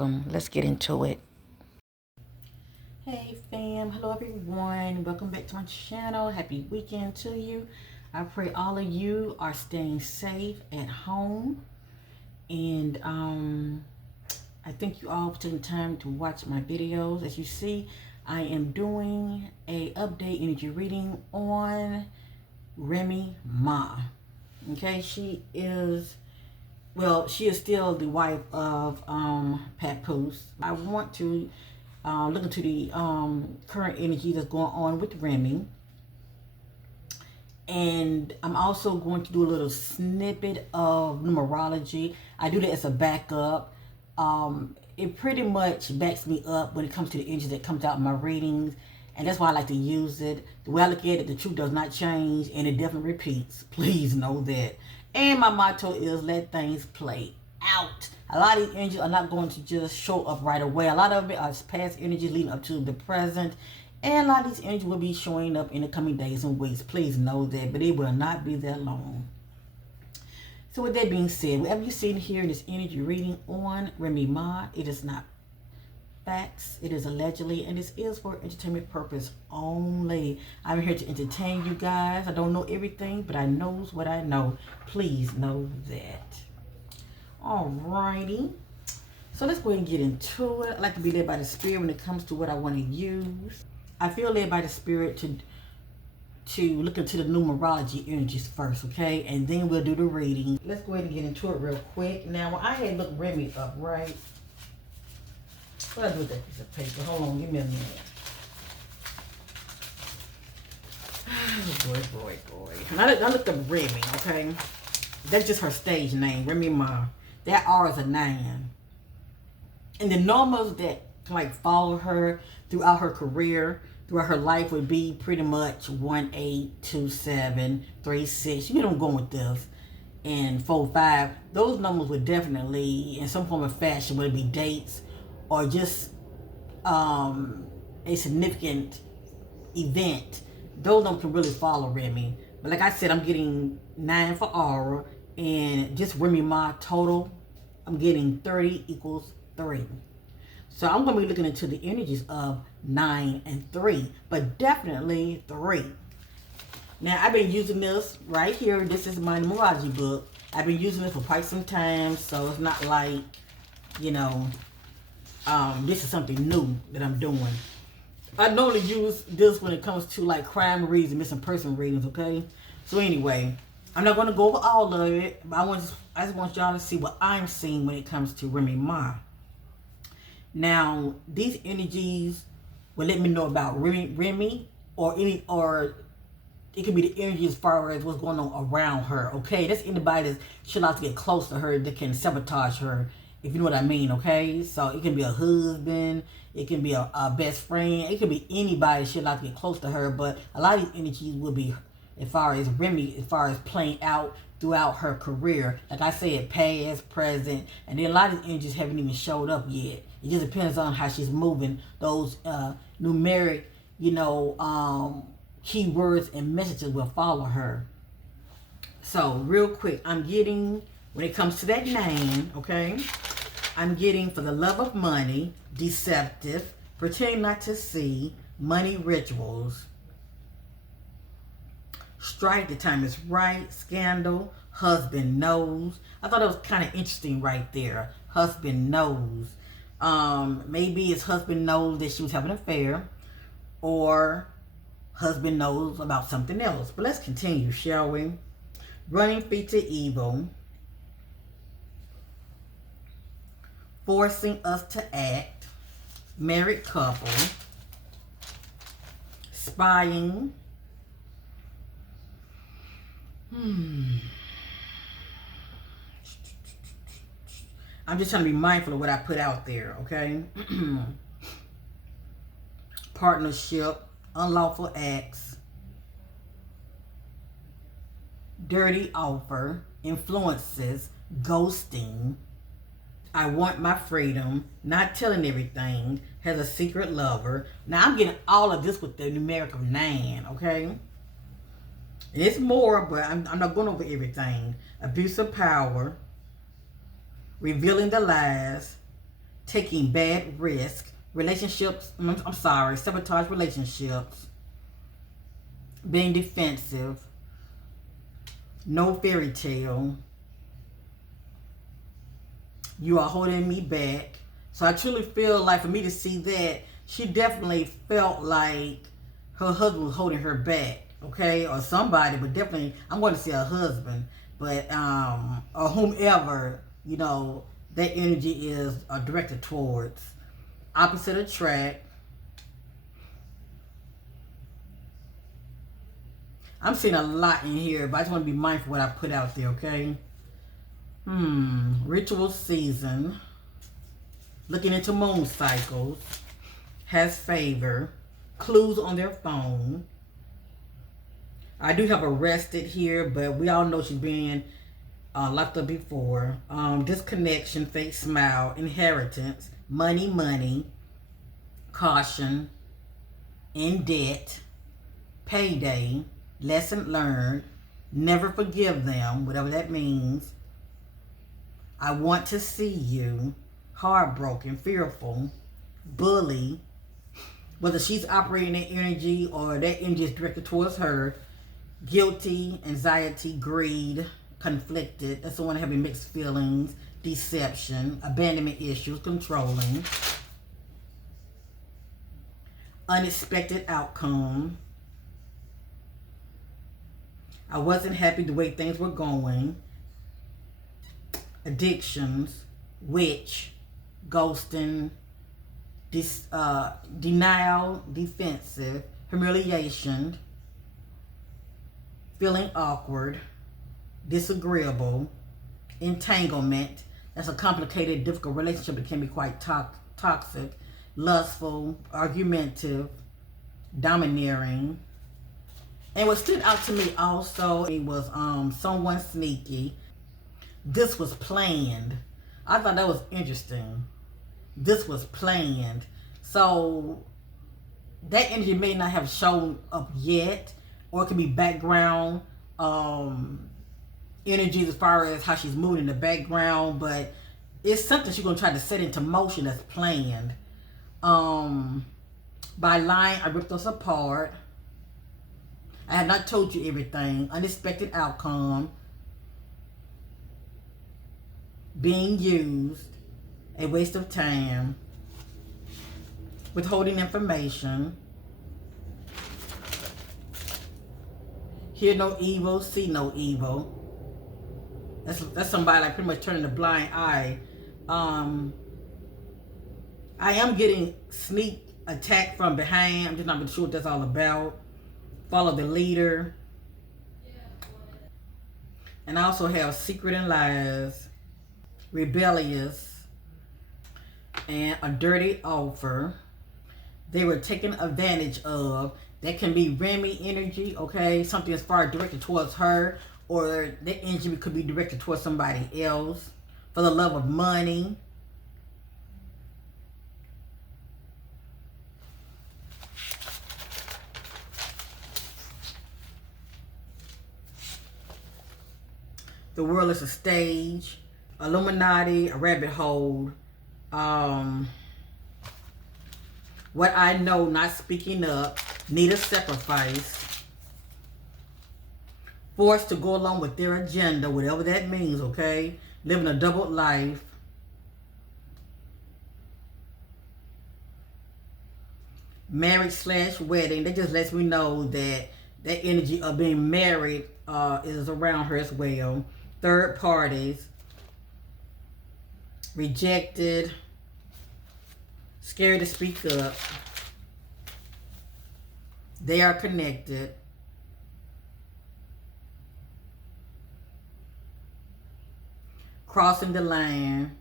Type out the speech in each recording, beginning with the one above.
welcome. Let's get into it. Hey fam, hello everyone. Welcome back to my channel. Happy weekend to you. I pray all of you are staying safe at home. And I thank you all for taking time to watch my videos. As you see, I am doing a update energy reading on Remy Ma. Okay, she is still the wife of Papoose. I want to look into the current energy that's going on with Remy. And I'm also going to do a little snippet of numerology. I do that as a backup. It pretty much backs me up when it comes to the energy that comes out in my readings. And that's why I like to use it. The way I look at it, the truth does not change and it definitely repeats. Please know that. And my motto is let things play out. A lot of these energies are not going to just show up right away. A lot of it are past energy leading up to the present. And a lot of these energies will be showing up in the coming days and weeks. Please know that. But it will not be that long. So with that being said, whatever you see here in this energy reading on Remy Ma, it is not facts. It is allegedly, and this is for entertainment purpose only. I'm here to entertain you guys. I don't know everything, but I knows what I know. Please know that. Alrighty. So let's go ahead and get into it. I like to be led by the Spirit when it comes to what I want to use. I feel led by the Spirit to look into the numerology energies first, okay? And then we'll do the reading. Let's go ahead and get into it real quick. Now, I had looked Remy up, right? What did I do with that piece of paper? Hold on, give me a minute. Oh, boy. I looked up Remy, okay? That's just her stage name, Remy Ma. That R is a 9. And the numbers that like follow her throughout her career, throughout her life would be pretty much 1, 8, 2, 7, 3, 6. You know I'm going with this. And 4, 5. Those numbers would definitely, in some form of fashion, whether it be dates or just a significant event, those numbers can really follow Remy. But like I said, I'm getting 9 for aura, and just Remy Ma total, I'm getting 30 equals 3. So I'm going to be looking into the energies of 9 and 3, but definitely 3. Now, I've been using this right here. This is my numerology book. I've been using it for quite some time, so it's not like, you know, this is something new that I'm doing. I normally use this when it comes to like crime readings and missing person readings, okay? So anyway, I'm not going to go over all of it, but I just want y'all to see what I'm seeing when it comes to Remy Ma. Now, these energies will let me know about Remy or it could be the energy as far as what's going on around her, okay? That's anybody that should like to get close to her that can sabotage her, if you know what I mean, okay? So it can be a husband, it can be a best friend, it can be anybody that should like to get close to her, but a lot of these energies will be as far as Remy, as far as playing out throughout her career. Like I said, past, present, and then a lot of these energies haven't even showed up yet. It just depends on how she's moving. Those numeric, keywords and messages will follow her. So real quick, I'm getting, when it comes to that name, okay, I'm getting for the love of money, deceptive, pretending not to see, money rituals, strike, the time is right, scandal, husband knows. I thought it was kind of interesting right there. Husband knows. Maybe his husband knows that she was having an affair, or husband knows about something else. But let's continue, shall we? Running feet to evil, forcing us to act, married couple, spying. I'm just trying to be mindful of what I put out there, okay? Partnership, unlawful acts, dirty offer, influences, ghosting, I want my freedom, not telling everything, has a secret lover. Now I'm getting all of this with the numerical 9, okay? It's more, but I'm not going over everything. Abuse of power, revealing the lies, taking bad risks, relationships, I'm sorry, sabotage relationships, being defensive, no fairy tale, you are holding me back. So I truly feel like for me to see that, she definitely felt like her husband was holding her back, okay, or somebody, but definitely I'm going to say her husband, but or whomever, you know, that energy is directed towards. Opposite attract. I'm seeing a lot in here, but I just want to be mindful what I put out there, okay? Ritual season. Looking into moon cycles. Has favor. Clues on their phone. I do have arrested here, but we all know she's been locked up before. Disconnection, fake smile, inheritance, money, caution, in debt, payday, lesson learned, never forgive them, whatever that means. I want to see you, heartbroken, fearful, bully, whether she's operating that energy or that energy is directed towards her, guilty, anxiety, greed, conflicted, that's the one having mixed feelings, deception, abandonment issues, controlling, unexpected outcome. I wasn't happy the way things were going. Addictions, witch, ghosting, denial, defensive, humiliation, feeling awkward, disagreeable, entanglement. That's a complicated, difficult relationship that can be quite toxic, lustful, argumentative, domineering. And what stood out to me also was someone sneaky. This was planned. I thought that was interesting. This was planned. So that energy may not have shown up yet, or it could be background energy as far as how she's moving in the background, but it's something she's going to try to set into motion that's planned. By lying, I ripped us apart. I have not told you everything. Unexpected outcome. Being used. A waste of time. Withholding information. Hear no evil, see no evil. That's somebody like pretty much turning a blind eye. I am getting sneak attack from behind. I'm just not sure what that's all about. Follow the leader. And I also have secret and lies, rebellious, and a dirty offer. They were taken advantage of. That can be Remy energy, okay? Something as far directed towards her, or that energy could be directed towards somebody else for the love of money. The world is a stage. Illuminati, a rabbit hole. What I know, not speaking up. Need a sacrifice. Forced to go along with their agenda, whatever that means, okay? Living a double life. Marriage/wedding. That just lets me know that that energy of being married is around her as well. Third parties. Rejected. Scared to speak up. They are connected. Crossing the line.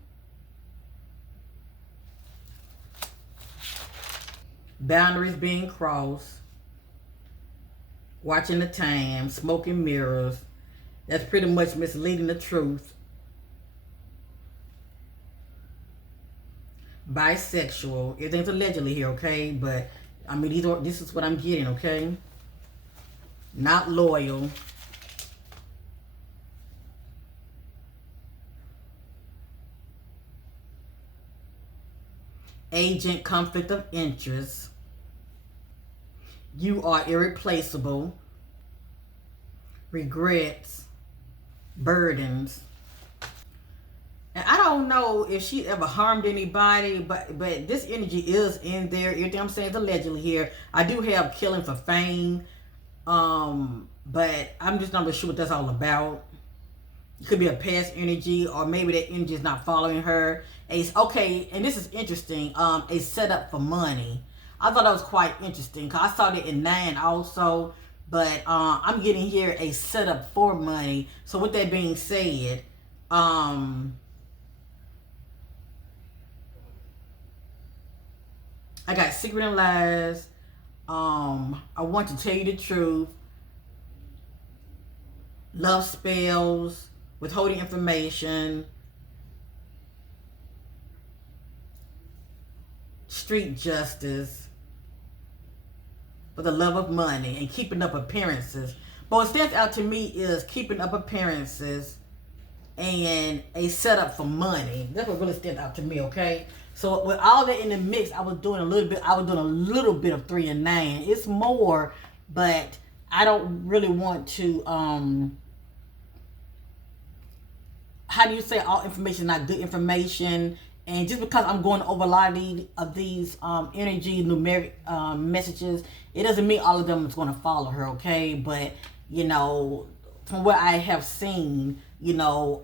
Boundaries being crossed. Watching the time. Smoking mirrors. That's pretty much misleading the truth. Bisexual. Everything's allegedly here, okay? But, I mean, this is what I'm getting, okay? Not loyal. agent, conflict of interest. You are irreplaceable. Regrets, burdens. And I don't know if she ever harmed anybody, but this energy is in there. You know what I'm saying? It's allegedly here. I do have killing for fame, but I'm just not really sure what that's all about. It could be a past energy, or maybe that energy is not following her. Okay, and this is interesting. A setup for money. I thought that was quite interesting because I saw that in 9 also, but I'm getting here a setup for money. So with that being said, I got secret and lies. I want to tell you the truth. Love spells, withholding information, street justice, for the love of money, and keeping up appearances. But what stands out to me is keeping up appearances and a setup for money. That's what really stands out to me, okay? So with all that in the mix, I was doing a little bit of 3 and 9. It's more, but I don't really want to how do you say all information is not good information? And just because I'm going over a lot of these energy numeric messages, it doesn't mean all of them is going to follow her, okay? But, you know, from what I have seen, you know,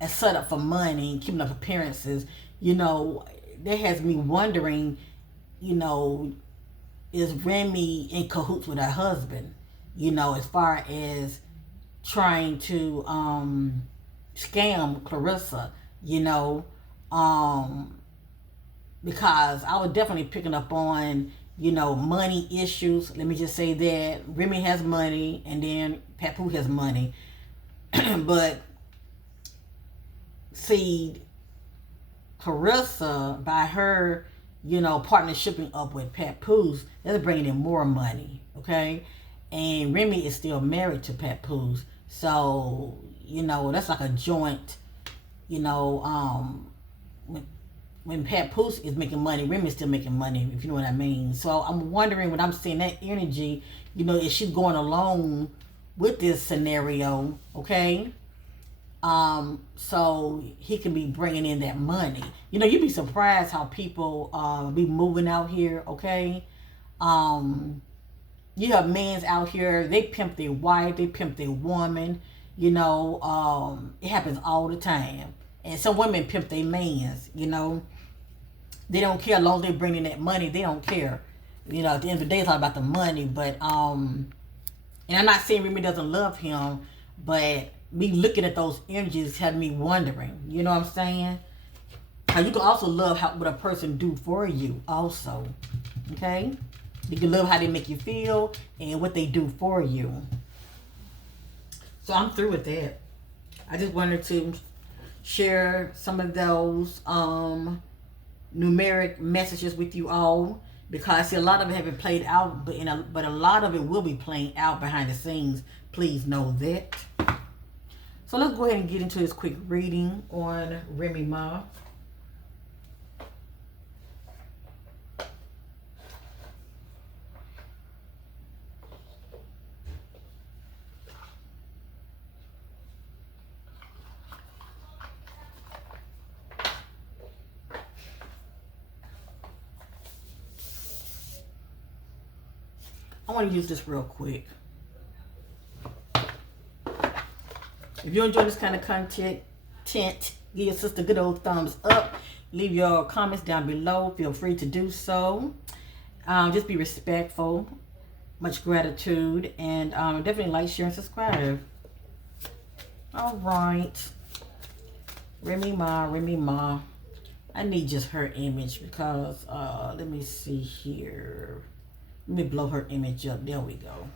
a setup for money, keeping up appearances, you know, that has me wondering, you know, is Remy in cahoots with her husband? You know, as far as trying to scam Clarissa, you know, because I was definitely picking up on, you know, money issues. Let me just say that Remy has money, and then Papoose has money. But see, Clarissa, by her, you know, partnershiping up with Papoose, that's bringing in more money, okay? And Remy is still married to Papoose, so, you know, that's like a joint, you know, when Papoose is making money, Remy's still making money, if you know what I mean. So I'm wondering, when I'm seeing that energy, you know, is she going along with this scenario, okay? So he can be bringing in that money. You know, you'd be surprised how people be moving out here, okay? You have men's out here, they pimp their wife, they pimp their woman, you know, it happens all the time. And some women pimp their mans, you know. They don't care, as long as they bring in that money, they don't care. You know, at the end of the day, it's all about the money. But, and I'm not saying Remy doesn't love him, but me looking at those energies had me wondering, you know what I'm saying? How you can also love what a person do for you also, okay? You can love how they make you feel and what they do for you. So I'm through with that. I just wanted to share some of those numeric messages with you all, because I see a lot of it haven't played out, but a lot of it will be playing out behind the scenes. Please know that. So let's go ahead and get into this quick reading on Remy Ma. I want to use this real quick. If you enjoy this kind of content, give your sister a good old thumbs up. Leave your comments down below. Feel free to do so. Just be respectful. Much gratitude. And definitely like, share, and subscribe. All right. Remy Ma, Remy Ma. I need just her image because, let me see here. Let me blow her image up. There we go.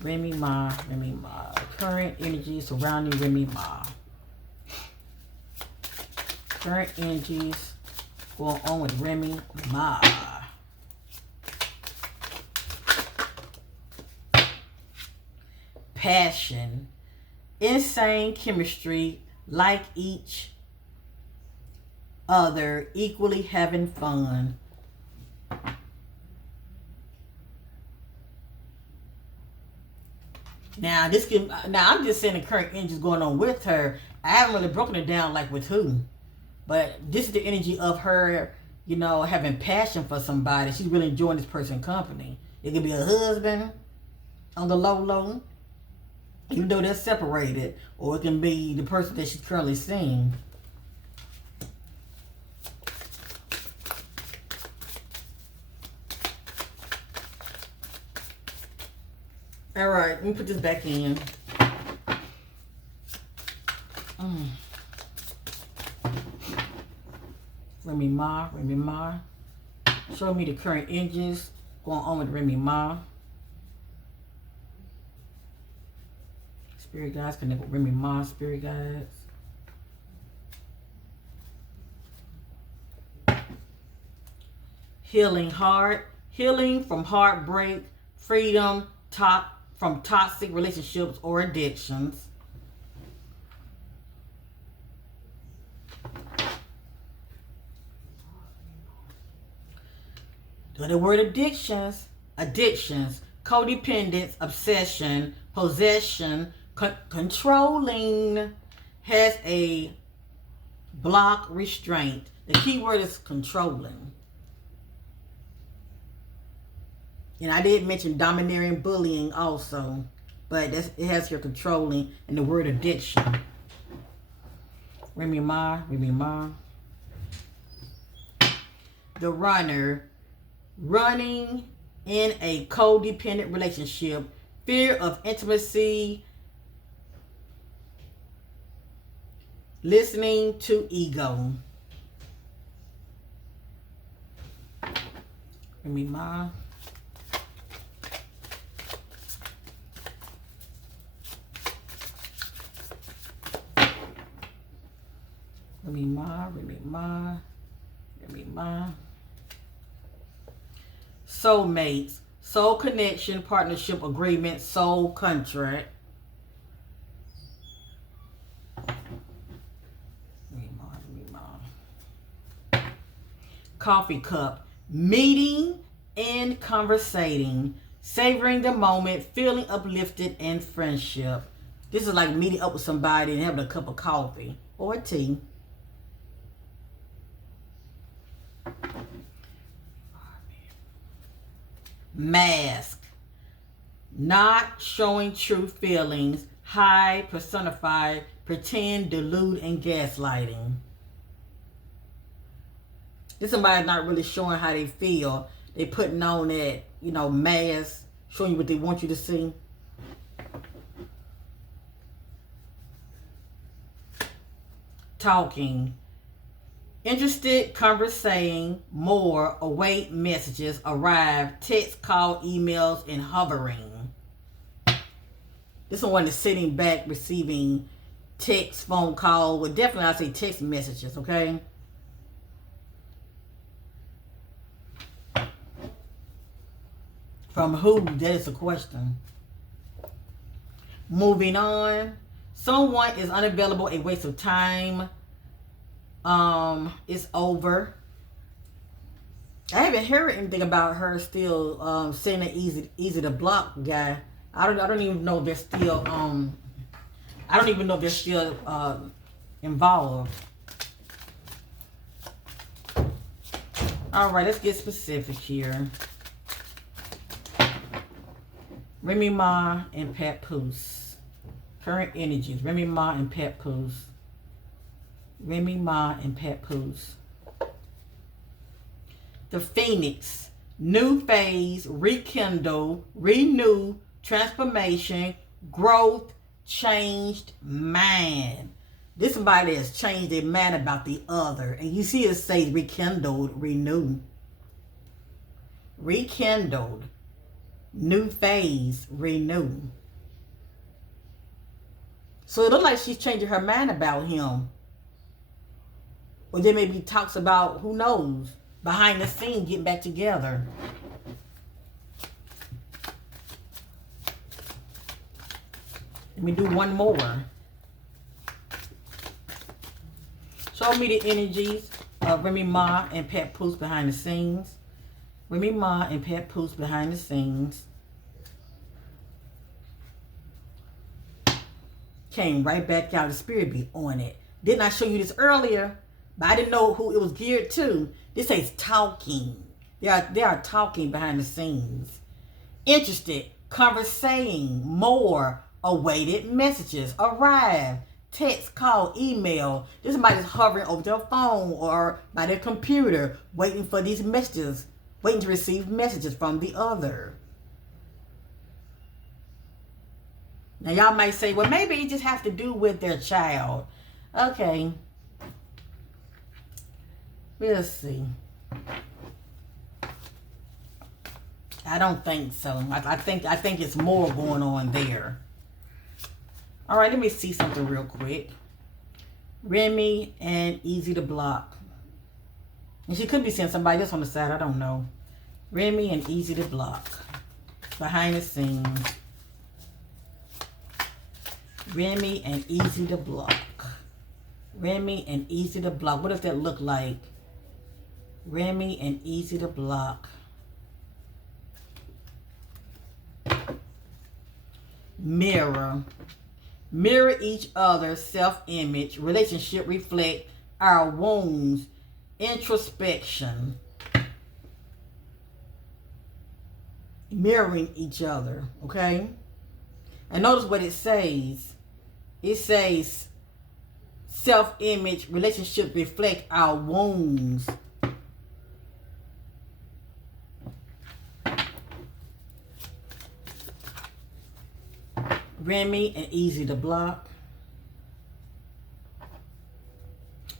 Remy Ma, Remy Ma. Current energy surrounding Remy Ma. Current energies going on with Remy Ma. Passion. Insane chemistry. Like each other, equally having fun. Now I'm just saying the current energy going on with her. I haven't really broken it down like with who. But this is the energy of her, you know, having passion for somebody. She's really enjoying this person's company. It could be a husband on the low, even though they're separated. Or it can be the person that she's currently seeing. All right, let me put this back in. Remy Ma. Show me the current energies going on with Remy Ma. Spirit guides, connect with Remy Ma, spirit guides. Healing heart, healing from heartbreak, freedom, from toxic relationships or addictions. The word addictions, codependence, obsession, possession, controlling, has a block, restraint. The key word is controlling. And I did mention domineering, bullying also, but it has your controlling and the word addiction. Remy Ma. The runner. Running in a codependent relationship, fear of intimacy, listening to ego. Remy Ma. Remy Ma. Soulmates, soul connection, partnership, agreement, soul contract. Remy Ma. Coffee cup, meeting and conversating, savoring the moment, feeling uplifted, and friendship. This is like meeting up with somebody and having a cup of coffee or tea. Mask, not showing true feelings, hide, personify, pretend, delude, and gaslighting. This somebody's not really showing how they feel. They putting on that, you know, mask, showing you what they want you to see. Talking. Interested, conversing, more, await messages, arrive, text, call, emails, and hovering. This one is sitting back, receiving text, phone call. Well, definitely I say text messages, okay? From who? That is a question. Moving on. Someone is unavailable, a waste of time. It's over. I haven't heard anything about her still saying that easy to block guy. I don't even know if they're still involved. All right, let's get specific here. Remy Ma and Papoose. Current energies. Remy Ma and Papoose. Remy Ma and Papoose. The Phoenix. New phase, rekindle, renew, transformation, growth, changed mind. This somebody has changed their mind about the other. And you see it say rekindled, renew. Rekindled. New phase, renew. So it looks like she's changing her mind about him. Or there may be talks about, who knows, behind the scenes getting back together. Let me do one more. Show me the energies Remy Ma and Pat Poos behind the scenes. Remy Ma and Pat Poos behind the scenes. Came right back out. The spirit be on it. Didn't I show you this earlier? But I didn't know who it was geared to. This says talking. They are talking behind the scenes. Interested, conversating, more, awaited messages, arrive, text, call, email. This somebody's hovering over their phone or by their computer, waiting for these messages, waiting to receive messages from the other. Now y'all might say, well, maybe it just has to do with their child. Okay. We'll see. I don't think so. I think it's more going on there. All right, let me see something real quick. Remy and Easy to Block. And she could be seeing somebody else on the side. I don't know. Remy and Easy to Block. Behind the scenes. Remy and Easy to Block. Remy and Easy to Block. What does that look like? Remy and Easy to Block. Mirror. Mirror each other's self-image. Relationship reflect our wounds. Introspection. Mirroring each other. Okay? And notice what it says. It says self-image. Relationships reflect our wounds. Remy and Easy to Block.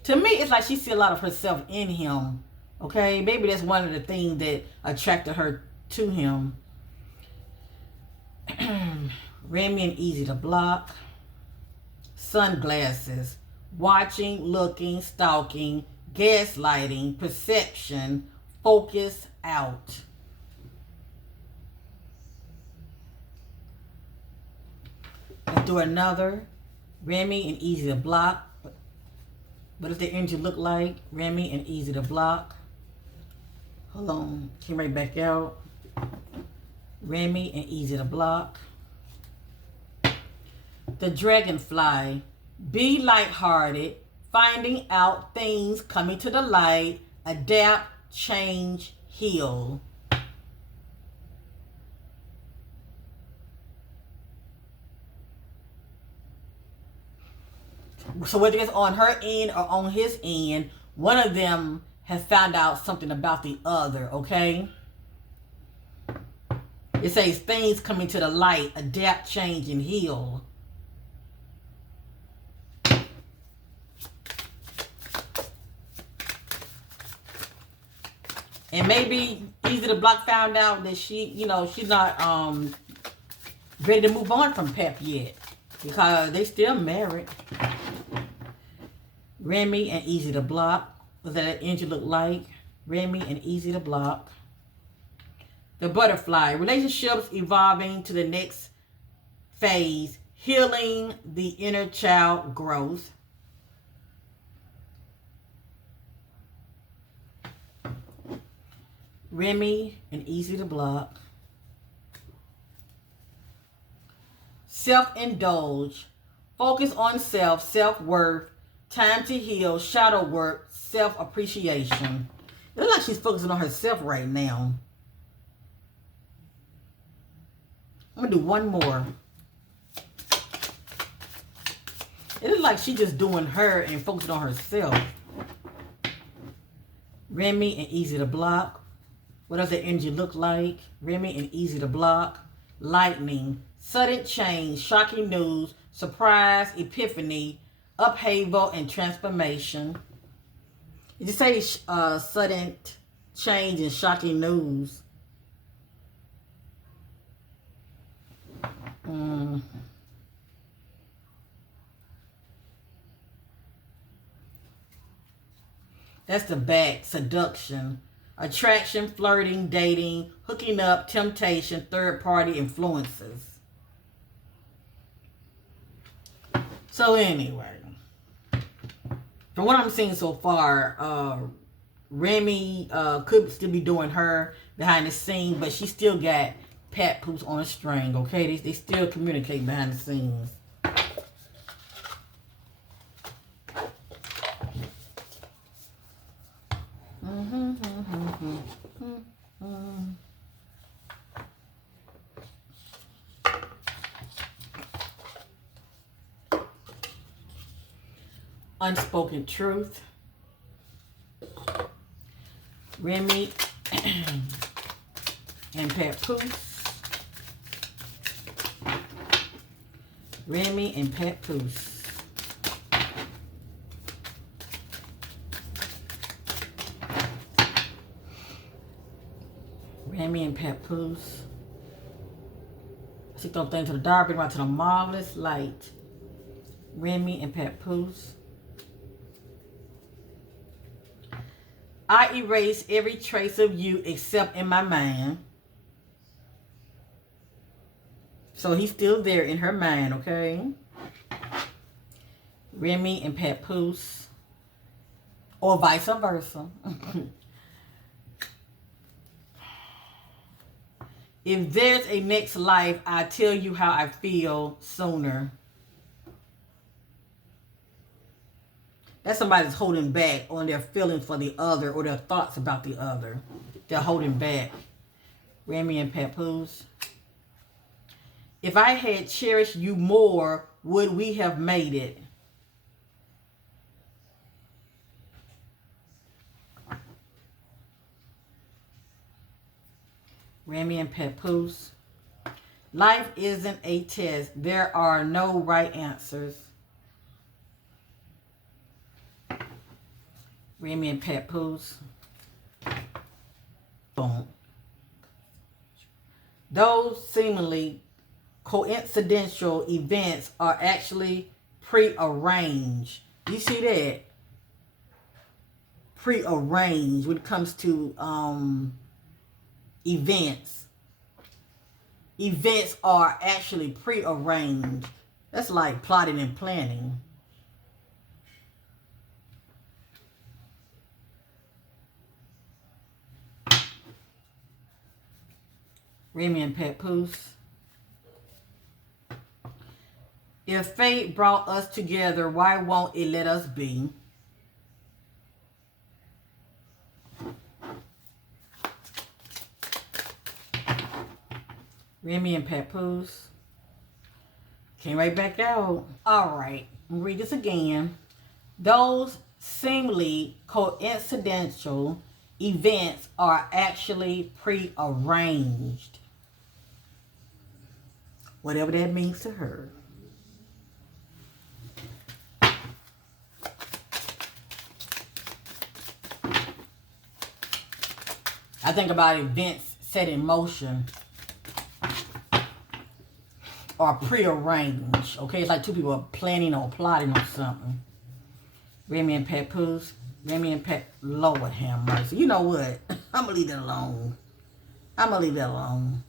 To me, it's like she see a lot of herself in him. Okay? Maybe that's one of the things that attracted her to him. Remy and Easy to Block. Sunglasses. Watching, looking, stalking, gaslighting, perception, focus out. Let's do another. Remy and Easy to Block. What does the energy look like? Remy and Easy to Block. Hold on. Came right back out. Remy and Easy to Block. The Dragonfly. Be lighthearted. Finding out things coming to the light. Adapt, change, heal. So whether it's on her end or on his end, one of them has found out something about the other, okay? It says things coming to the light, adapt, change, and heal. And maybe Easy to Block found out that she's not ready to move on from Pep yet. Because they still married. Remy and Easy to Block. What does that energy look like? Remy and Easy to Block. The Butterfly. Relationships evolving to the next phase. Healing the inner child growth. Remy and Easy to Block. Self-indulge. Focus on self, self-worth, time to heal, shadow work, self-appreciation. It looks like she's focusing on herself right now. I'm going to do one more. It looks like she's just doing her and focusing on herself. Remy and Easy to Block. What does the energy look like? Remy and Easy to Block. Lightning. Sudden change, shocking news, surprise, epiphany, upheaval, and transformation. You just say sudden change and shocking news. That's the back. Seduction. Attraction, flirting, dating, hooking up, temptation, third-party influences. So anyway, from what I'm seeing so far, Remy could still be doing her behind the scene, but she still got Papoose on a string, okay? They still communicate behind the scenes. Unspoken truth. Remy and Papoose. Remy and Papoose. Remy and Papoose. She don't think to the dark, bring out to the marvelous light. Remy and Papoose. I erase every trace of you except in my mind. So he's still there in her mind, okay? Remy and Papoose. Or vice versa. If there's a next life, I tell you how I feel sooner. That's somebody that's holding back on their feelings for the other or their thoughts about the other. They're holding back. Remy and Papoose. If I had cherished you more, would we have made it? Remy and Papoose. Life isn't a test. There are no right answers. Remy and Papoose. Boom. Those seemingly coincidental events are actually prearranged. You see that? Prearranged when it comes to events. Events are actually prearranged. That's like plotting and planning. Remy and Papoose. If fate brought us together, why won't it let us be? Remy and Papoose. Came right back out. All right, I'm gonna read this again. Those seemingly coincidental events are actually prearranged. Whatever that means to her. I think about events set in motion or prearranged. Okay, it's like two people are planning or plotting on something. Remy and Papoose. Remy and Lord have mercy. You know what? I'm going to leave that alone. I'm going to leave that alone.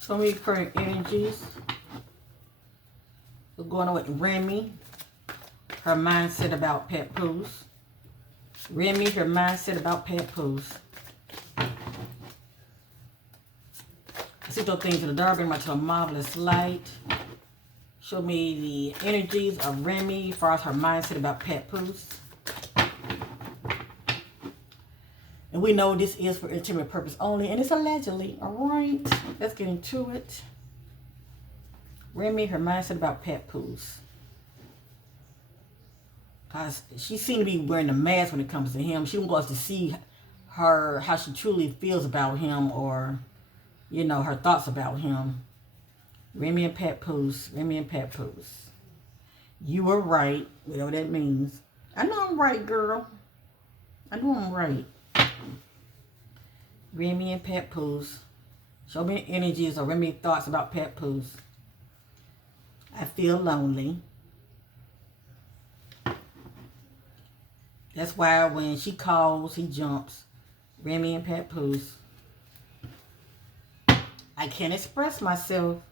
So many current energies. We're going on with Remy. Her mindset about Papoose. Remy, her mindset about Papoose. I see those things in the dark, bring my to a marvelous light. Show me the energies of Remy as far as her mindset about Papoose. And we know this is for intimate purpose only. And it's allegedly. Alright. Let's get into it. Remy, her mindset about papoose. Because she seemed to be wearing a mask when it comes to him. She don't want us to see her, how she truly feels about him, or, you know, her thoughts about him. Remy and papoose. Remy and papoose. You were right. Whatever that means. I know I'm right, girl. I know I'm right. Remy and papoose. Show me energies or Remy thoughts about papoose. I feel lonely. That's why when she calls, he jumps. Remy and papoose. I can't express myself.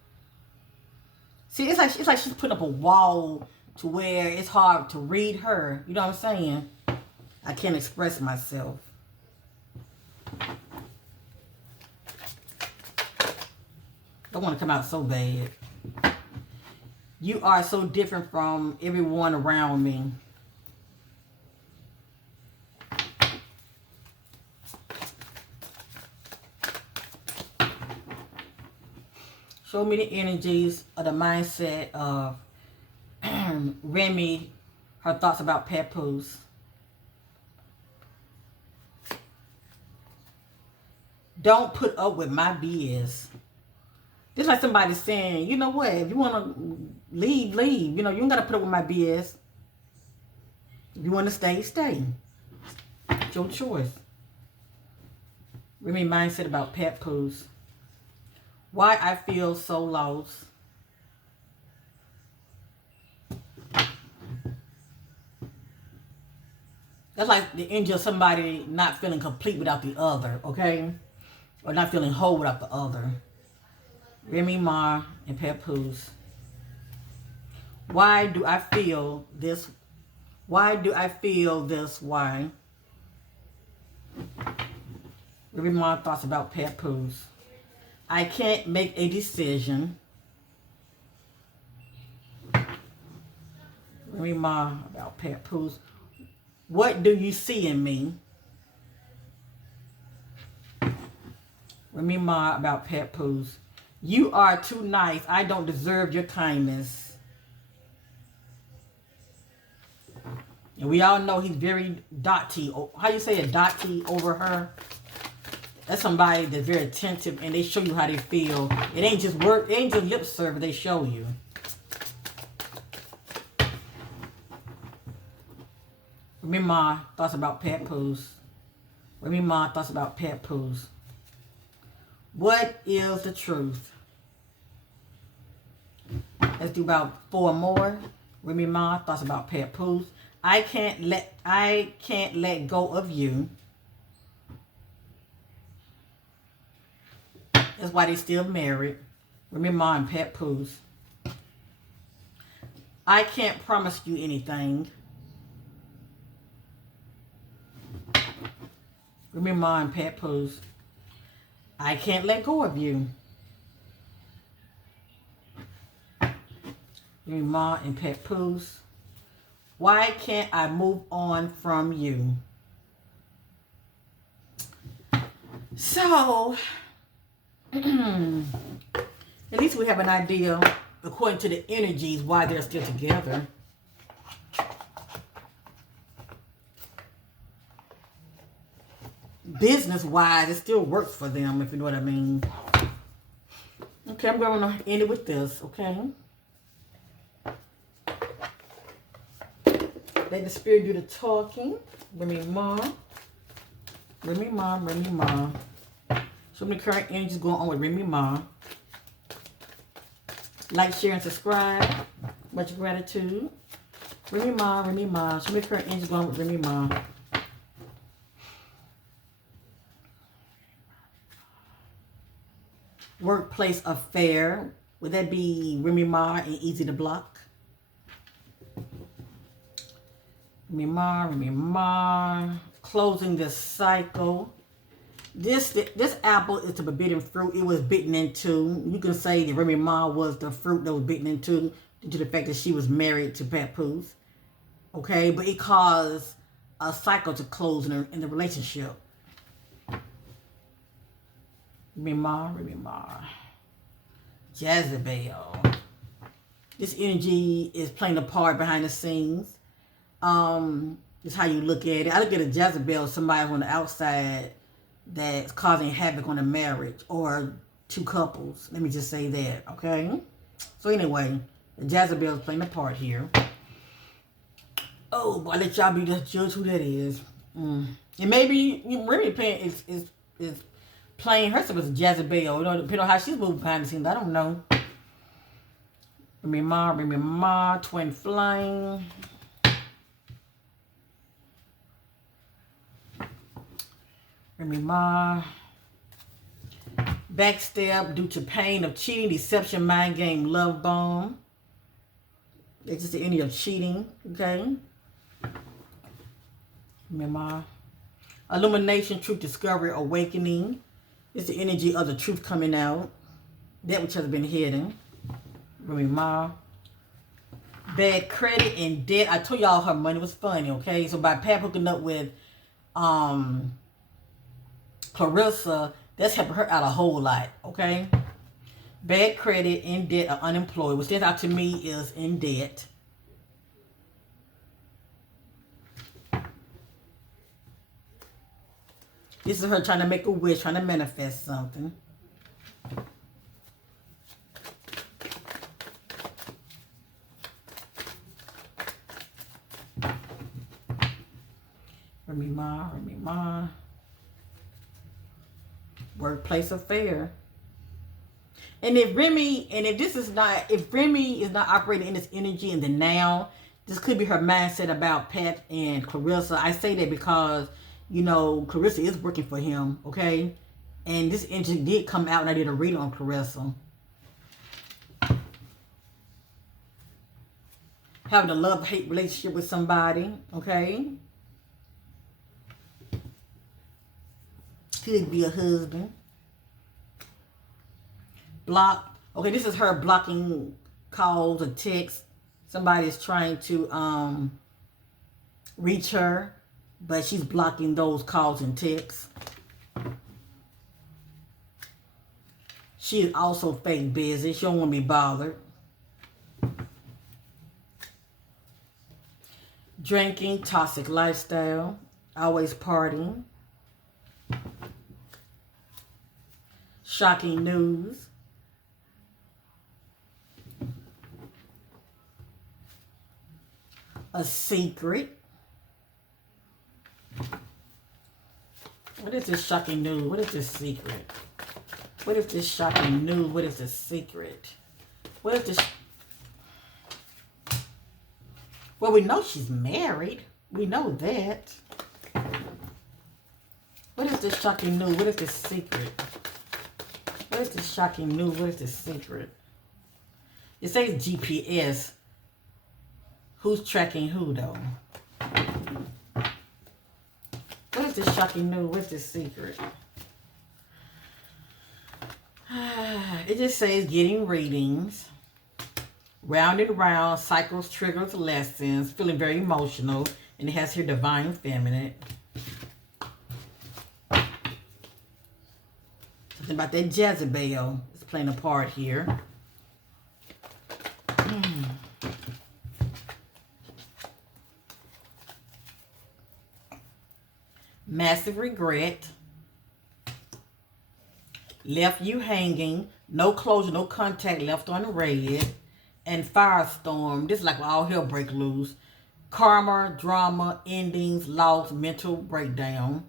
See, it's like she's put up a wall to where it's hard to read her. You know what I'm saying? I can't express myself. I want to come out so bad. You are so different from everyone around me. Show me the energies of the mindset of Remy, her thoughts about papoose. Don't put up with my BS. It's like somebody saying, you know what, if you want to leave, leave. You know, you don't got to put up with my BS. If you want to stay, stay. It's your choice. Remy mindset about papoose. Why I feel so lost. That's like the energy of somebody not feeling complete without the other, okay? Or not feeling whole without the other. Remy Ma and papoose. Why do I feel this? Why do I feel this? Why? Remy Ma thoughts about papoose. I can't make a decision. Remy Ma about papoose. What do you see in me? Remy Ma about papoose. You are too nice. I don't deserve your kindness. And we all know he's very dotty. How you say it? Dotty over her? That's somebody that's very attentive and they show you how they feel. It ain't just work. It ain't just lip service. They show you. Remy Ma thoughts about papoose. Remy Ma thoughts about papoose. What is the truth? Let's do about 4 more. Remy Ma thoughts about papoose. I can't let go of you. That's why they still married. Remy Ma and papoose. I can't promise you anything. Remy Ma and papoose. I can't let go of you. Remy Ma and papoose. Why can't I move on from you? So, at least we have an idea, according to the energies, why they're still together. Business-wise, it still works for them, if you know what I mean. Okay, I'm going to end it with this, okay? Let the spirit do the talking. Remy Ma. Remy Ma, Remy Ma. So many current energies going on with Remy Ma. Like, share, and subscribe. Much gratitude. Remy Ma, Remy Ma. So many current energies going on with Remy Ma. Workplace affair. Would that be Remy Ma and Easy to Block? Remy Ma, Remy Ma. Closing this cycle. This apple is the forbidden fruit. It was bitten into. You can say that Remy Ma was the fruit that was bitten into due to the fact that she was married to papoose. Okay, but it caused a cycle to close in the relationship. Remy Ma. Jezebel. This energy is playing a part behind the scenes. It's how you look at it. I look at a Jezebel, somebody on the outside that's causing havoc on a marriage or two couples. Let me just say that, okay? So anyway, the Jezebel is playing a part here. Oh, boy, I let y'all be the judge who that is. And maybe Remy is playing herself as a Jezebel. You know, depending on how she's moving behind the scenes. I don't know. Remy Ma, twin flame. Remy Ma. Backstab due to pain of cheating, deception, mind game, love bomb. It's just the energy of cheating, okay? Remy Ma. Illumination, truth, discovery, awakening. It's the energy of the truth coming out. That which has been hidden. Remy Ma. Bad credit and debt. I told y'all her money was funny, okay? So by Pat hooking up with Clarissa, that's helping her out a whole lot, okay? Bad credit, in debt, or unemployed. What stands out to me is in debt. This is her trying to make a wish, trying to manifest something. Remy Ma. Workplace affair. And if Remy is not operating in this energy in the now, this could be her mindset about Pat and Clarissa. I say that because, you know, Clarissa is working for him, okay? And this energy did come out and I did a reading on Clarissa. Having a love-hate relationship with somebody, okay? Could be a husband. Block. Okay, this is her blocking calls or texts. Somebody is trying to reach her, but she's blocking those calls and texts. She is also fake busy. She don't want to be bothered. Drinking, toxic lifestyle, always partying. Shocking news. A secret. What is this shocking news? What is this secret? What is this shocking news? What is this secret? What is this? Well, we know she's married. We know that. What is this shocking news? What is this secret? What is this shocking news? What is this secret? It says GPS. Who's tracking who, though? What is this shocking news? What's this secret? It just says getting readings. Round and round, cycles, triggers, lessons. Feeling very emotional. And it has here divine feminine. Something about that Jezebel is playing a part here. Massive regret. Left you hanging. No closure, no contact, left on the red. And firestorm. This is like all hell break loose. Karma, drama, endings, loss, mental breakdown.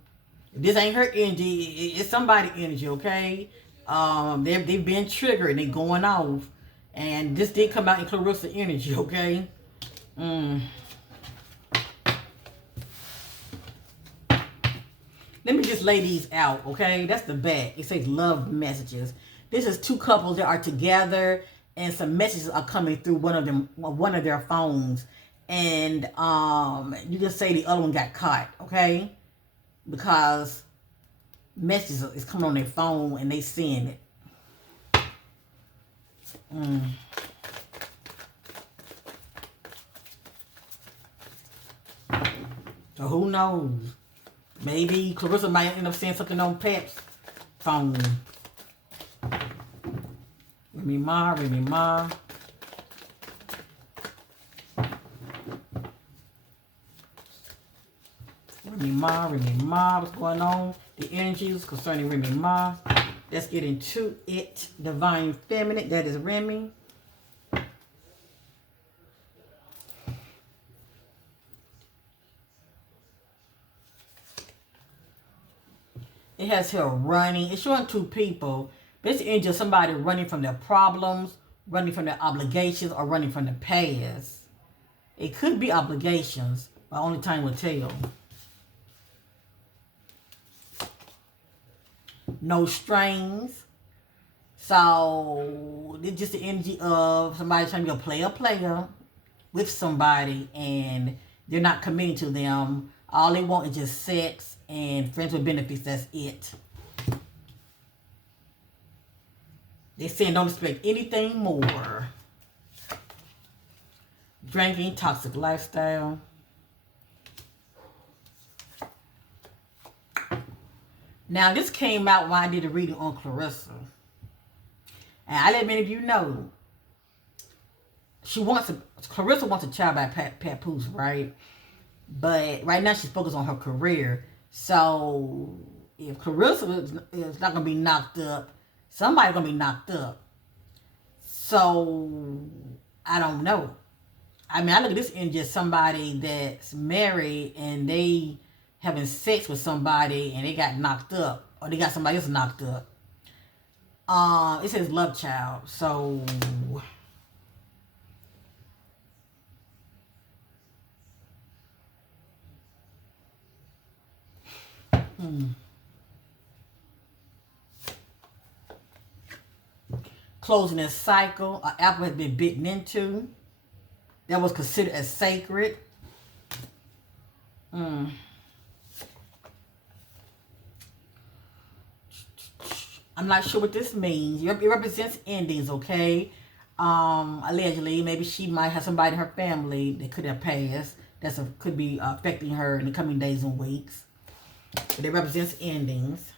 If this ain't her energy, it's somebody's energy, okay? They've been triggered and they going off. And this did come out in Clarissa energy, okay? Let me just lay these out, okay? That's the back. It says love messages. This is two couples that are together and some messages are coming through one of their phones. And you can say the other one got caught, okay? Because messages is coming on their phone and they seeing it. So who knows? Maybe Clarissa might end up seeing something on Pat's phone. Remy Ma, Remy Ma. Remy Ma, Remy Ma. What's going on? The energies concerning Remy Ma. Let's get into it. Divine Feminine. That is Remy. It has her running. It's showing two people. This is just somebody running from their problems, running from their obligations, or running from the past. It could be obligations, but only time will tell. No strings. So it's just the energy of somebody trying to be a player with somebody, and they're not committing to them. All they want is just sex and friends with benefits. That's it. They're saying don't expect anything more. Drinking, toxic lifestyle. Now, this came out when I did a reading on Clarissa. And I let many of you know, Clarissa wants a child by Papoose, right? But right now she's focused on her career. So, if Clarissa is not going to be knocked up, somebody's going to be knocked up. So, I don't know. I mean, I look at this in just somebody that's married and they having sex with somebody and they got knocked up, or they got somebody else knocked up. It says love child. So closing a cycle. An apple has been bitten into. That was considered as sacred. I'm not sure what this means. It represents endings, okay? Allegedly, maybe she might have somebody in her family that could have passed. Could be affecting her in the coming days and weeks. But it represents endings.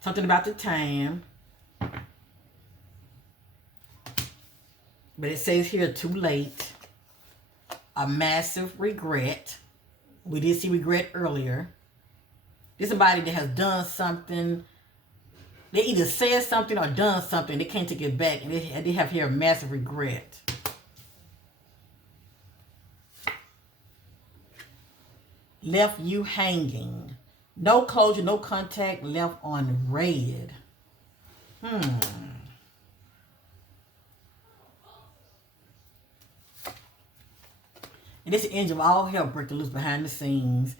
Something about the time. But it says here, too late. A massive regret. We did see regret earlier. This is somebody that has done something. They either said something or done something. They can't take it back. And they have here a massive regret. Left you hanging. No closure, no contact, left on red. And this is the engine of all hell breaking loose behind the scenes.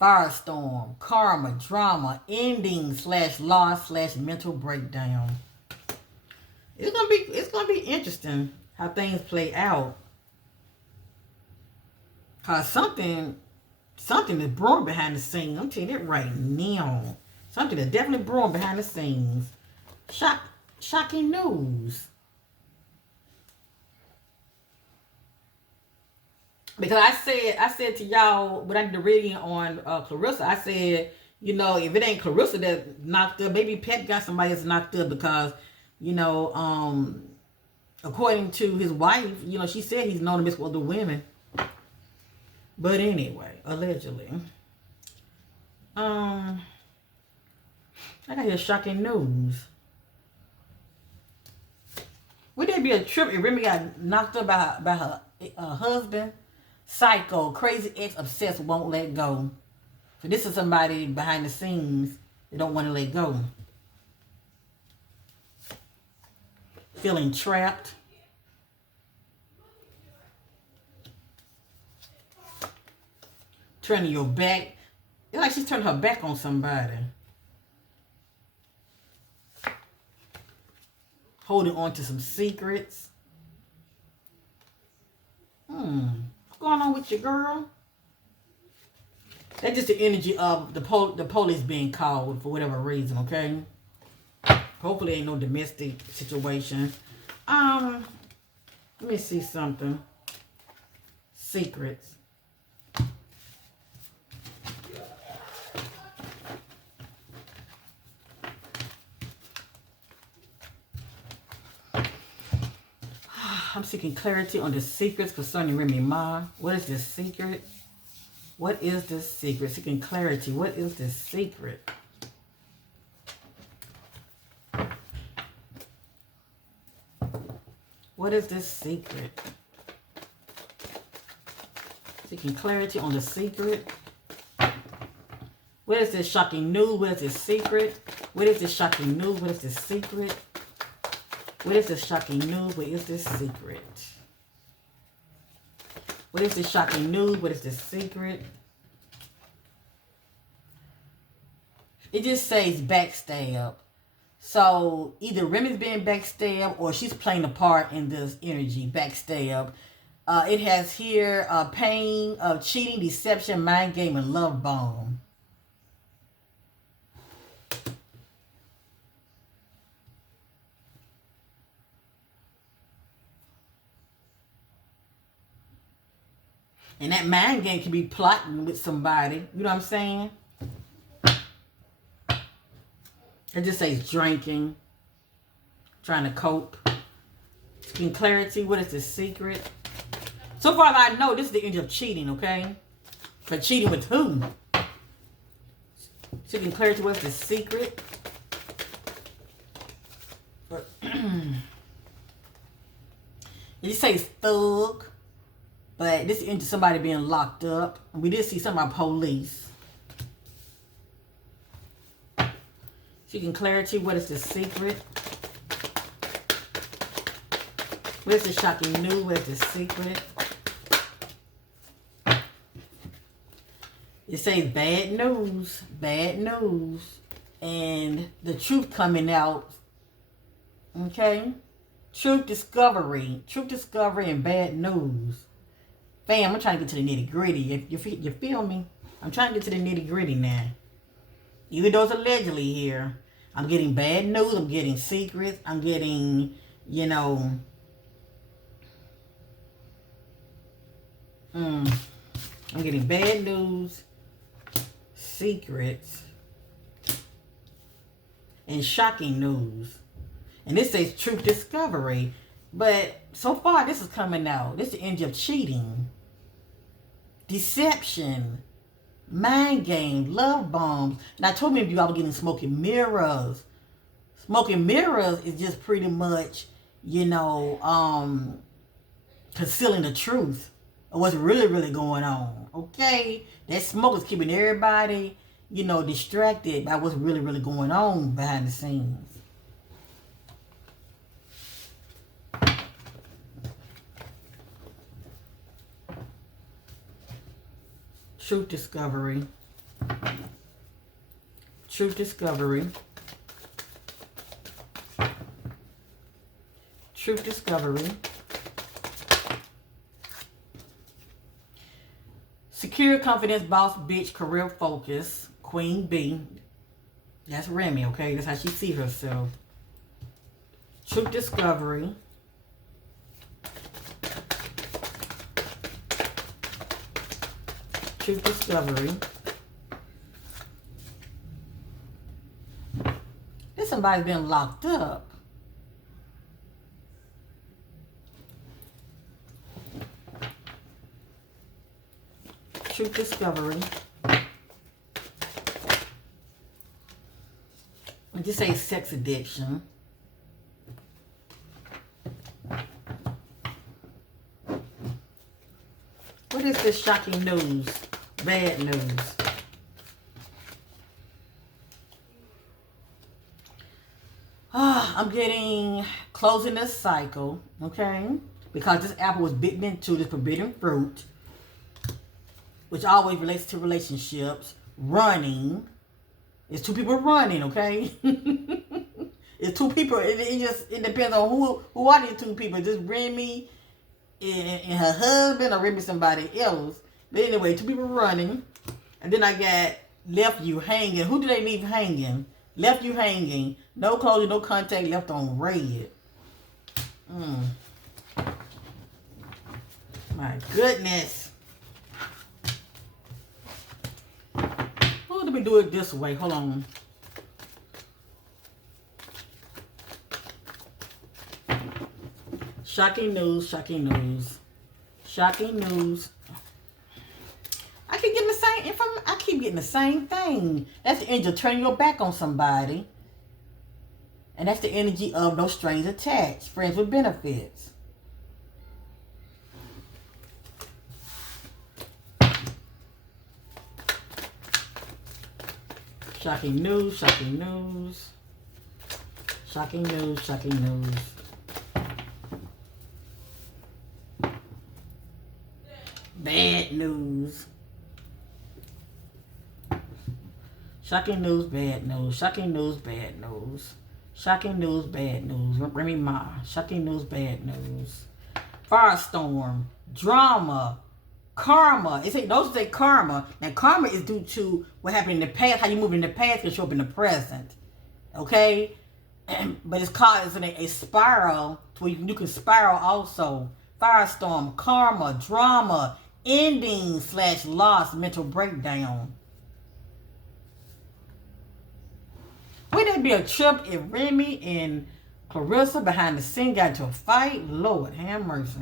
Firestorm, karma, drama, ending / loss / mental breakdown. It's gonna be interesting how things play out. Cause something is brewing behind the scenes. I'm telling you it right now. Something is definitely brewing behind the scenes. Shocking news. Because I said to y'all when I did the reading on Clarissa, I said, you know, if it ain't Clarissa that knocked up, maybe Pat got somebody that's knocked up because, you know, according to his wife, you know, she said he's known to mess with other women. But anyway, allegedly. I got here shocking news. Would there be a trip if Remy got knocked up by her husband? Psycho, crazy ex, obsessed, won't let go. So this is somebody behind the scenes that don't want to let go. Feeling trapped. Turning your back. It's like she's turning her back on somebody. Holding on to some secrets. What's going on with your girl? That's just the energy of the police being called for whatever reason, okay? Hopefully ain't no domestic situation. Let me see something. Secrets. I'm seeking clarity on the secrets concerning Remy Ma. What is this secret? What is this secret? Seeking clarity. What is this secret? What is this secret? Seeking clarity on the secret. What is this shocking news? What is this secret? What is this shocking news? What is this secret? What is this shocking news? What is this secret? What is this shocking news? What is this secret? It just says backstab. So either Remy's being backstabbed or she's playing a part in this energy, backstab. It has here pain of cheating, deception, mind game, and love bomb. And that mind game can be plotting with somebody. You know what I'm saying? It just says drinking, trying to cope. Seeking clarity. What is the secret? So far as I know, this is the end of cheating, okay? But cheating with who? Seeking clarity. What's the secret? It says thug. But this is into somebody being locked up. And we did see some about police. Seeking clarity. What is the secret? What is the shocking news? What is the secret? It says bad news. Bad news. And the truth coming out. Okay? Truth discovery. Truth discovery and bad news. Fam, I'm trying to get to the nitty gritty. You feel me? I'm trying to get to the nitty gritty now. Even though it's allegedly here, I'm getting bad news. I'm getting secrets. I'm getting, you know, I'm getting bad news, secrets, and shocking news. And this says truth discovery. But so far, this is coming out. This is the end of cheating. Deception, mind game, love bombs. And I told many of you I was getting smoking mirrors. Smoking mirrors is just pretty much, you know, concealing the truth of what's really going on. Okay? That smoke is keeping everybody, you know, distracted by what's really going on behind the scenes. Truth discovery. Truth discovery. Truth discovery. Secure, confidence, boss, bitch, career focus, queen bee. That's Remy, okay? That's how she sees herself. Truth discovery. Truth discovery. This somebody's been locked up. Truth discovery. I just say sex addiction. What is this shocking news? Bad news. I'm getting closing this cycle, okay? Because this apple was bitten into this forbidden fruit, which always relates to relationships. Running. It's two people running, okay? It's two people. It depends on who are these two people. Just Remy and her husband, or Remy somebody else. But anyway, two people running. And then I got left you hanging. Who do they leave hanging? Left you hanging. No closure, no contact, left on red. My goodness. Oh, let me do it this way. Hold on. Shocking news, shocking news. Shocking news. I keep getting the same information. I keep getting the same thing. That's the energy of turning your back on somebody. And that's the energy of no strings attached. Friends with benefits. Shocking news, shocking news. Shocking news, shocking news. Bad news. Shocking news, bad news. Shocking news, bad news. Shocking news, bad news. Remy Ma. Shocking news, bad news. Firestorm. Drama. Karma. Those say karma. Now, karma is due to what happened in the past. How you move in the past can show up in the present. Okay? But it's called a spiral to where you can spiral also. Firestorm. Karma. Drama. Ending / loss. Mental breakdown. Would there be a trip if Remy and Clarissa behind the scene got into a fight? Lord, have mercy.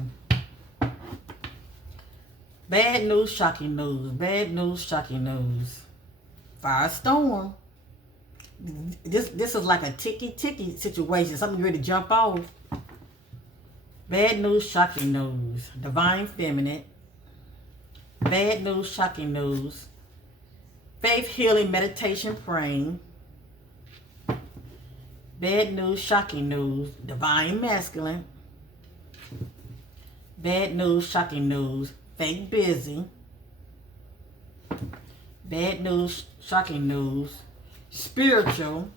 Bad news, shocking news. Bad news, shocking news. Firestorm. This is like a ticky situation. Something ready to jump off. Bad news, shocking news. Divine feminine. Bad news, shocking news. Faith, healing, meditation, praying. Bad news, shocking news. Divine masculine. Bad news, shocking news. Fake busy. Bad news, shocking news. Spiritual.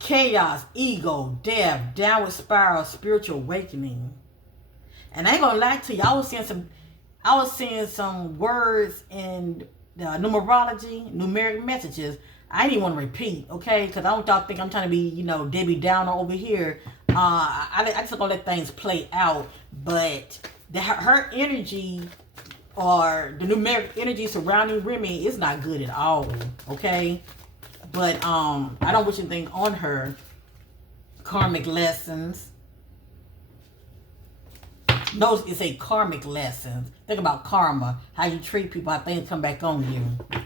Chaos, ego, death, downward spiral, spiritual awakening. And I ain't gonna lie to you, I was seeing some words in the numerology, numeric messages. I didn't even want to repeat, okay? Because I don't y'all think I'm trying to be, Debbie Downer over here. I just gonna let things play out. But her energy or the numeric energy surrounding Remy is not good at all, okay? But I don't wish anything on her. Karmic lessons. No, it's a karmic lesson. Think about karma. How you treat people, how things come back on you.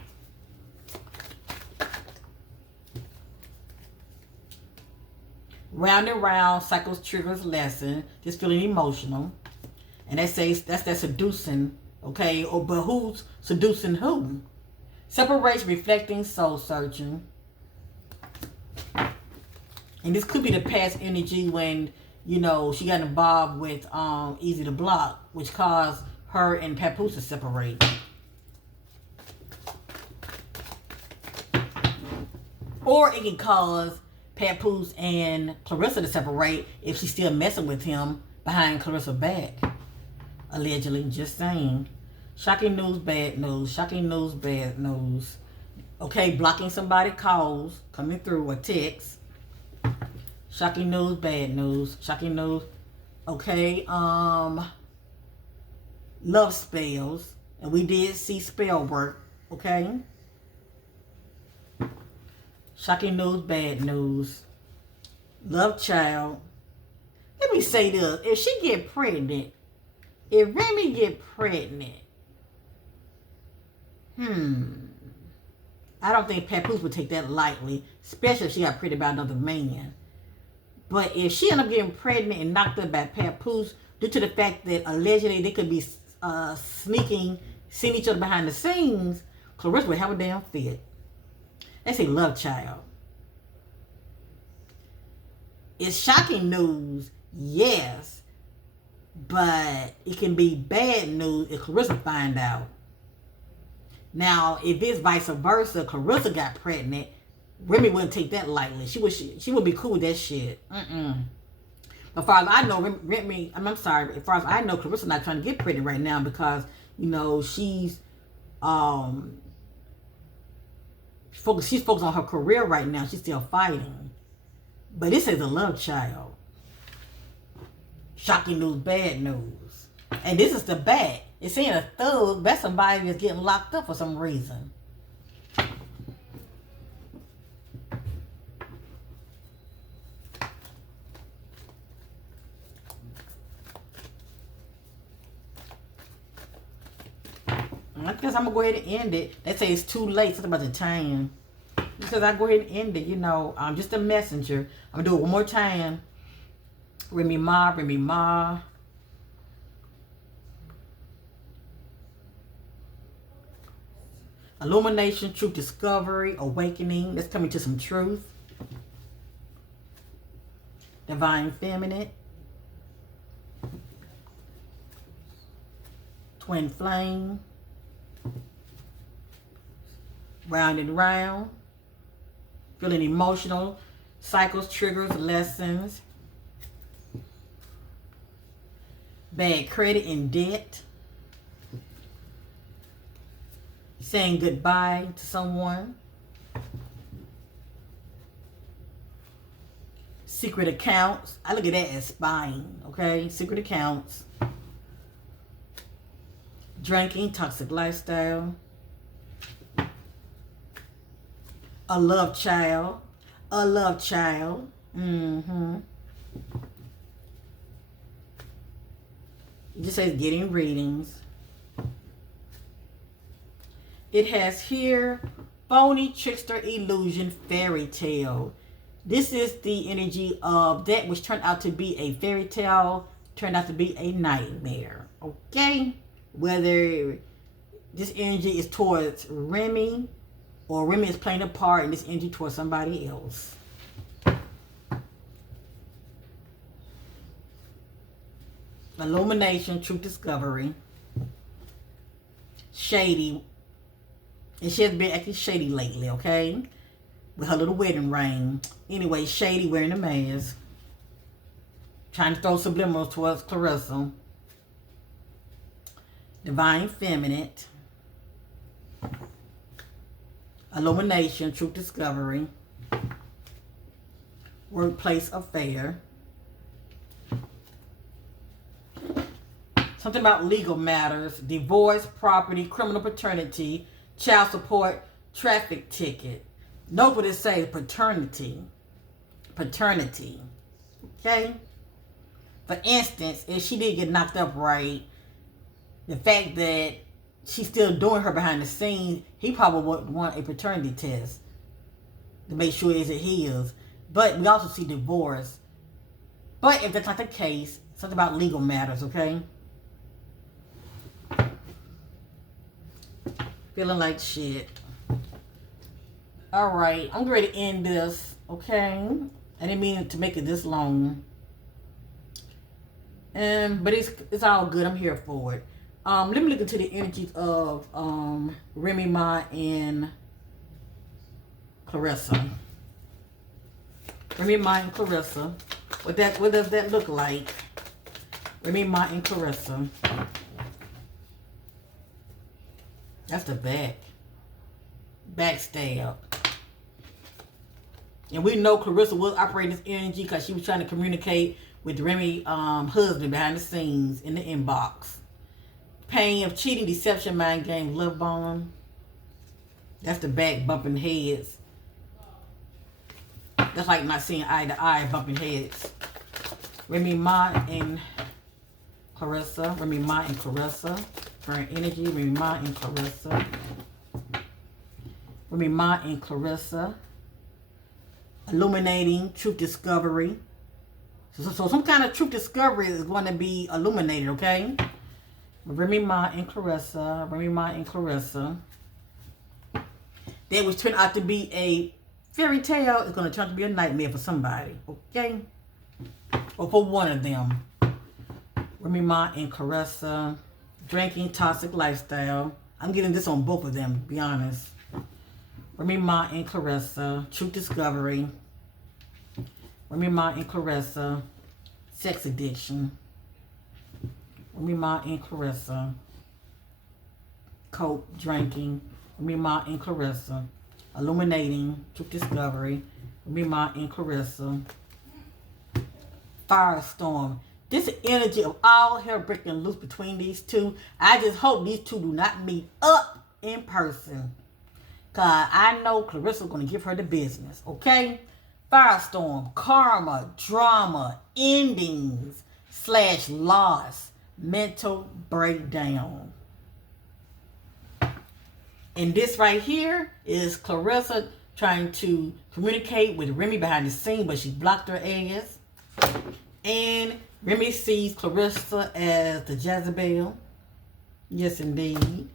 Round and round, cycles, triggers, lesson. Just feeling emotional. And that seducing, okay? But who's seducing who? Separation, reflecting, soul searching. And this could be the past energy when, she got involved with Easy to Block, which caused her and Papoose to separate. Or it can cause Papoose and Clarissa to separate if she's still messing with him behind Clarissa's back. Allegedly, just saying. Shocking news, bad news. Shocking news, bad news. Okay, blocking somebody calls coming through or text. Shocking news, bad news. Shocking news. Okay, love spells. And we did see spell work. Okay. Shocking news, bad news. Love child. Let me say this. If she get pregnant, if Remy get pregnant, I don't think Papoose would take that lightly, especially if she got pregnant by another man. But if she end up getting pregnant and knocked up by Papoose due to the fact that allegedly they could be sneaking, seeing each other behind the scenes, Clarissa would have a damn fit. They say love child. It's shocking news, yes, but it can be bad news if Clarissa find out. Now, if it's vice versa, Clarissa got pregnant, Remy wouldn't take that lightly. She would be cool with that shit. But as far as I know, Remy, as far as I know, Clarissa's not trying to get pregnant right now because, she's focused on her career right now. She's still fighting. But this is a love child. Shocking news, bad news. And this is the bad. It's saying a thug. That's somebody that's getting locked up for some reason. I guess I'm going to go ahead and end it. They say it's too late. Something about the time. Because I go ahead and end it, you know. I'm just a messenger. I'm going to do it one more time. Remy Ma, Remy Ma. Illumination, truth, discovery, awakening. That's coming to some truth. Divine feminine. Twin flame. Round and round. Feeling emotional. Cycles, triggers, lessons. Bad credit and debt. Saying goodbye to someone. Secret accounts. I look at that as spying, okay? Secret accounts. Drinking, toxic lifestyle. A love child. A love child. It just says getting readings. It has here, phony, trickster, illusion, fairy tale. This is the energy of that which turned out to be a fairy tale, turned out to be a nightmare. Okay? Whether this energy is towards Remy, or Remy is playing a part in this energy towards somebody else. Illumination, truth discovery. Shady. And she has been acting shady lately, okay? With her little wedding ring. Anyway, shady, wearing a mask. Trying to throw subliminals towards Clarissa. Divine feminine. Illumination, truth discovery. Workplace affair. Something about legal matters. Divorce, property, criminal paternity, child support, traffic ticket. Note what it says, paternity. Paternity. Okay? For instance, if she did get knocked up right, the fact that she's still doing her behind the scenes, he probably would want a paternity test to make sure it's his. But we also see divorce. But if that's not the case, something about legal matters, okay? Feeling like shit. Alright, I'm ready to end this, okay? I didn't mean to make it this long. But it's all good. I'm here for it. Let me look into the energies of Remy Ma and Clarissa. Remy Ma and Clarissa. What does that look like? Remy Ma and Clarissa. That's the back. Backstab. And we know Clarissa was operating this energy because she was trying to communicate with Remy husband behind the scenes in the inbox. Pain of cheating, deception, mind games, love bomb. That's the back bumping heads. That's like not seeing eye to eye, bumping heads. Remy Ma and Clarissa. Remy Ma and Clarissa. Current energy. Remy Ma and Clarissa. Remy Ma and Clarissa. Illuminating, truth discovery. So some kind of truth discovery is going to be illuminated, okay? Remy Ma and Clarissa. Remy Ma and Clarissa. That which turned out to be a fairy tale is going to turn out to be a nightmare for somebody, okay? Or for one of them. Remy Ma and Clarissa. Drinking, toxic lifestyle. I'm getting this on both of them, to be honest. Remy Ma and Clarissa. Truth discovery. Remy Ma and Clarissa. Sex addiction. Remy Ma and Clarissa. Coke, drinking. Remy Ma and Clarissa. Illuminating, truth discovery. Remy Ma and Clarissa. Firestorm. This energy of all hell breaking loose between these two. I just hope these two do not meet up in person. Because I know Clarissa's going to give her the business. Okay? Firestorm. Karma. Drama. Endings. / loss. Mental breakdown. And this right here is Clarissa trying to communicate with Remy behind the scene, but she blocked her ass. And Remy sees Clarissa as the Jezebel. Yes, indeed.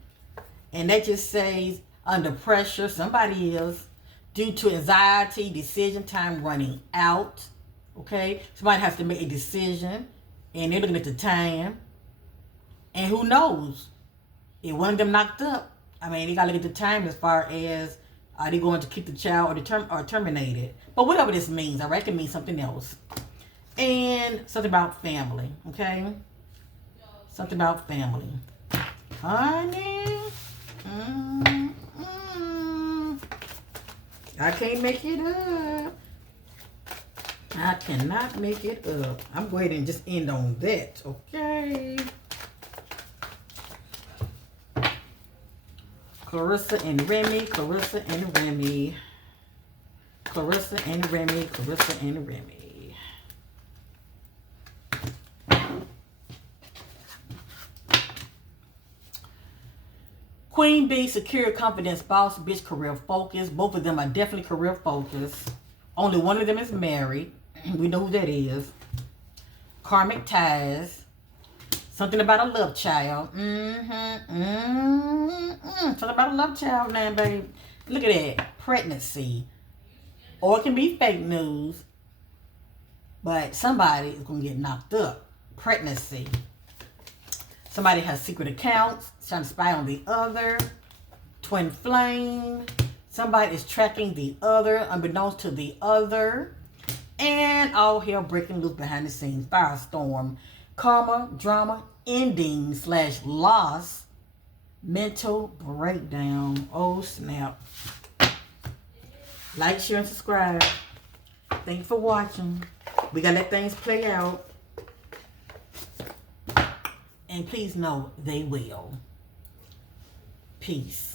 And that just says under pressure, somebody is, due to anxiety, decision time running out. Okay? Somebody has to make a decision. And they're looking at the time. And who knows? If one of them knocked up, I mean, they got to look at the time as far as are they going to keep the child or terminate it. But whatever this means, I reckon it means something else. And something about family, okay? Something about family. Honey. I can't make it up. I cannot make it up. I'm going to just end on that, okay? Clarissa and Remy, Clarissa and Remy. Clarissa and Remy, Clarissa and Remy. Queen Bee, secure, confidence, boss, bitch, career focus. Both of them are definitely career focused. Only one of them is married. We know who that is. Karmic ties. Something about a love child. Something about a love child now, babe. Look at that. Pregnancy. Or it can be fake news. But somebody is going to get knocked up. Pregnancy. Somebody has secret accounts. Trying to spy on the other. Twin flame. Somebody is tracking the other unbeknownst to the other. And all hell breaking loose behind the scenes. Firestorm. Karma, drama, ending / loss. Mental breakdown. Oh, snap. Like, share, and subscribe. Thank you for watching. We got to let things play out. And please know they will. Peace.